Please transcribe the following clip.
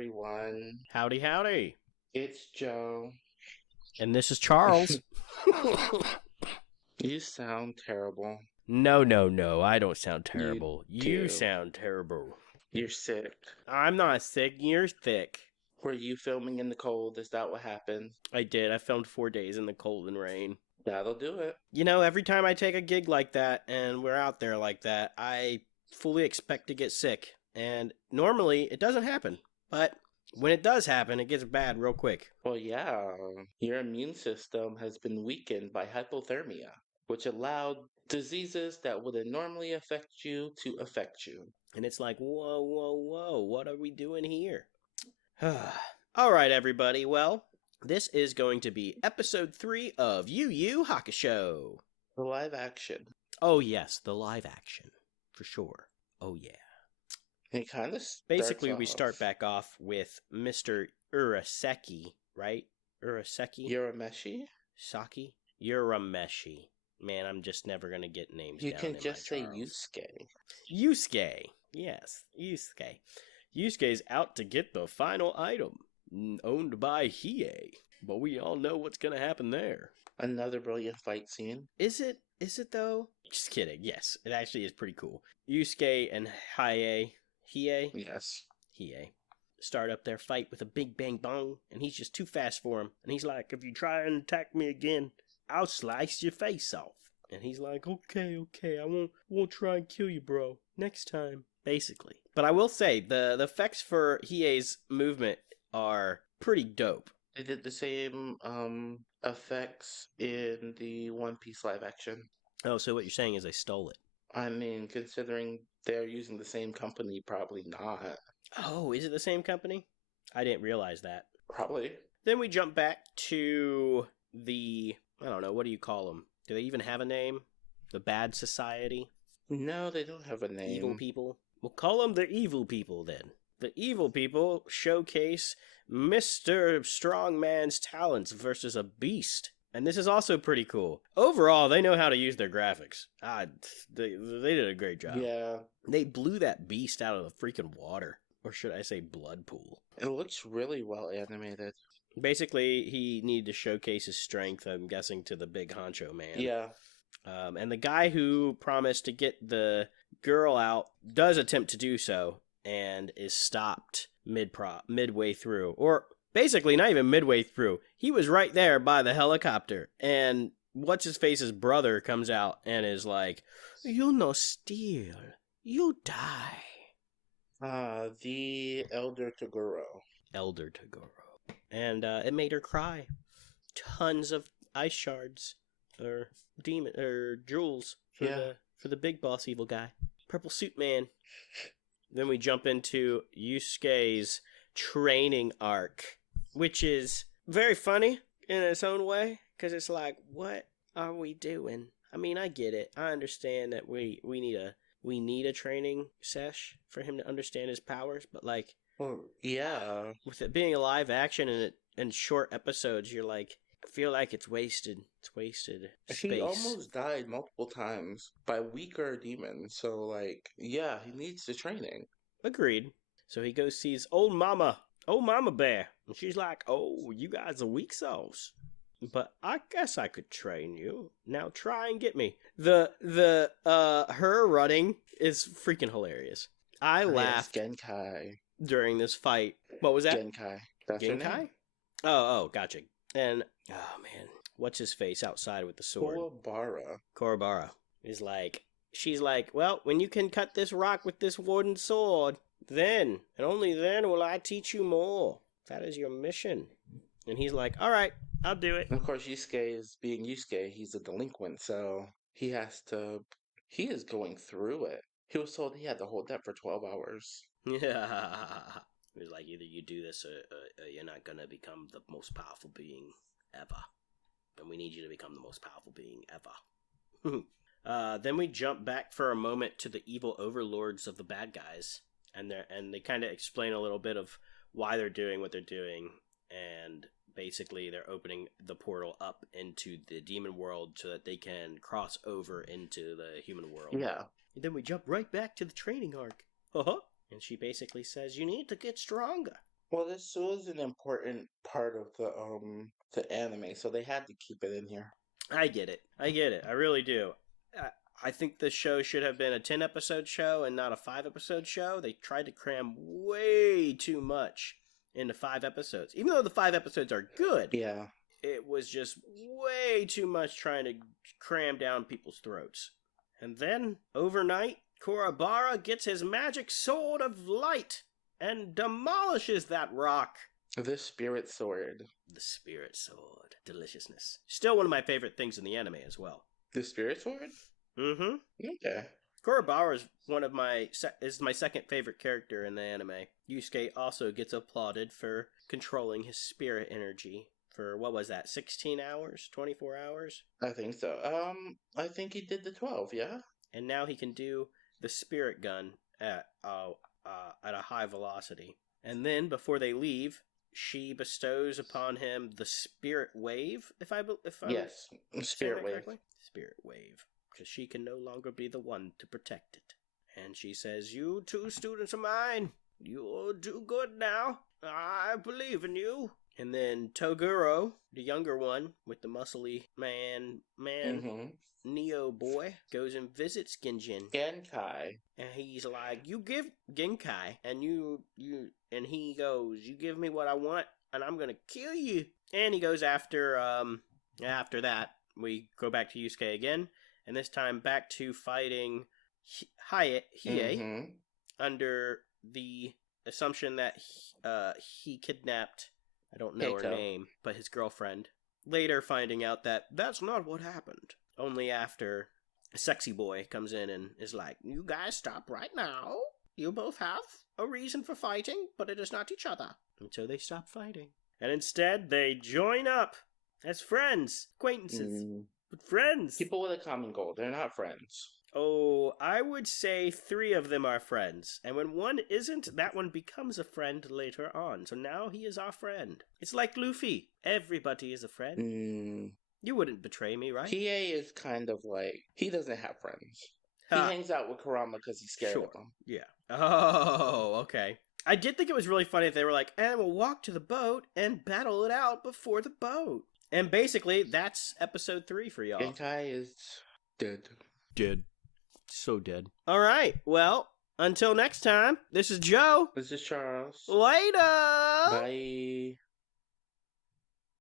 everyone. Howdy, howdy. It's Joe. And this is Charles. You sound terrible. No, I don't sound terrible. You do. sound terrible. You're sick. I'm not sick, you're thick. Were you filming in the cold? Is that what happened? I did. I filmed 4 days in the cold and rain. That'll do it. You know, every time I take a gig like that and we're out there like that, I fully expect to get sick. And normally it doesn't happen. But when it does happen, it gets bad real quick. Well, yeah. Your immune system has been weakened by hypothermia, which allowed diseases that wouldn't normally affect you to affect you. And it's like, whoa, what are we doing here? All right, everybody. Well, this is going to be episode 3 of Yu Hakusho. The live action. Oh, yes, the live action. For sure. Oh, yeah. It kind of Basically, we start back off with Mr. Uraseki, right? Uraseki? Urameshi? Saki? Urameshi. Man, I'm just never going to get names You down can in just my say Charles. Yusuke. Yusuke. Yes, Yusuke. Yusuke's out to get the final item, owned by Hiei. But we all know what's going to happen there. Another brilliant fight scene. Is it though? Just kidding. Yes, it actually is pretty cool. Yusuke and Hiei, Yes. start up their fight with a big bang bong, and he's just too fast for him. And he's like, if you try and attack me again, I'll slice your face off. And he's like, okay, I won't try and kill you, bro. Next time. Basically. But I will say, the effects for Hiei's movement are pretty dope. They did the same effects in the One Piece live action. Oh, so what you're saying is they stole it. I mean, considering they're using the same company, probably not. Oh, is it the same company? I didn't realize that. Probably. Then we jump back to the, I don't know, what do you call them? Do they even have a name? The Bad Society? No, they don't have a name. Evil people? We'll call them the evil people then. The evil people showcase Mr. Strongman's talents versus a beast. And this is also pretty cool. Overall, they know how to use their graphics. They did a great job. Yeah. They blew that beast out of the freaking water. Or should I say blood pool. It looks really well animated. Basically, he needed to showcase his strength, I'm guessing, to the big honcho man. Yeah. And the guy who promised to get the girl out does attempt to do so and is stopped midway through. Or basically, not even midway through. He was right there by the helicopter. And what's-his-face's brother comes out and is like, "You no steal. You die." The Elder Toguro. And it made her cry. Tons of ice shards. Or jewels for the big boss evil guy. Purple suit man. Then we jump into Yusuke's training arc, which is very funny in its own way, because it's like, what are we doing? I mean, I get it. I understand that we need a training sesh for him to understand his powers, but like, well, yeah, with it being a live action and short episodes, you're like, I feel like it's wasted. It's wasted space. He almost died multiple times by weaker demons, so like, yeah, he needs the training. Agreed. So he goes sees old mama bear, and she's like, "Oh, you guys are weak sauce, but I guess I could train you. Now try and get me." Her running is freaking hilarious. I laughed Genkai during this fight. What was that? Genkai. That's her name. Genkai? Oh, gotcha. And oh man, what's his face outside with the sword? Korobara is like, she's like, well, when you can cut this rock with this wooden sword, then and only then will I teach you more. That is your mission. And he's like, all right, I'll do it. And of course, Yusuke is being Yusuke. He's a delinquent, so he is going through it. He was told he had to hold that for 12 hours. Yeah. He was like, either you do this or you're not going to become the most powerful being ever. And we need you to become the most powerful being ever. Then we jump back for a moment to the evil overlords of the bad guys. And they kind of explain a little bit of why they're doing what they're doing. And basically they're opening the portal up into the demon world so that they can cross over into the human world. Yeah. And then we jump right back to the training arc. Uh-huh. And she basically says, you need to get stronger. Well, this was an important part of the anime, so they had to keep it in here. I get it. I get it. I really do. I think this show should have been a 10 episode show and not a 5 episode show. They tried to cram way too much into 5 episodes. Even though the 5 episodes are good, Yeah. it was just way too much trying to cram down people's throats. And then, overnight, Kurabara gets his magic sword of light and demolishes that rock. The spirit sword. The spirit sword. Deliciousness. Still one of my favorite things in the anime as well. The spirit sword? Mm-hmm. Okay. Kurabara is my second favorite character in the anime. Yusuke also gets applauded for controlling his spirit energy for, what was that, 16 hours? 24 hours? I think so. I think he did the 12, yeah? And now he can do the spirit gun at a high velocity. And then, before they leave, she bestows upon him the spirit wave, if I'm yes, spirit wave. Correctly? Spirit wave. Because she can no longer be the one to protect it. And she says, "You two students of mine, you'll do good now. I believe in you." And then Toguro, the younger one, with the muscly man, Neo boy, goes and visits Genjin. Genkai. And he's like, "You give Genkai," and and he goes, "You give me what I want, and I'm gonna kill you." And he goes after that, we go back to Yusuke again, and this time back to fighting Hiei, under the assumption that he kidnapped, I don't know her name, but his girlfriend. Later finding out that that's not what happened. Only after a sexy boy comes in and is like, "You guys stop right now. You both have a reason for fighting, but it is not each other." And so they stop fighting. And instead, they join up as friends, acquaintances, but friends. People with a common goal. They're not friends. Oh, I would say 3 of them are friends. And when one isn't, that one becomes a friend later on. So now he is our friend. It's like Luffy. Everybody is a friend. You wouldn't betray me, right? Hiei is kind of like, he doesn't have friends. He hangs out with Kurama because he's scared of him. Yeah. Oh, okay. I did think it was really funny if they were like, "And we'll walk to the boat and battle it out before the boat." And basically, that's episode 3 for y'all. Genkai is dead. Dead. So dead. All right. Well, until next time, this is Joe. This is Charles. Later. Bye.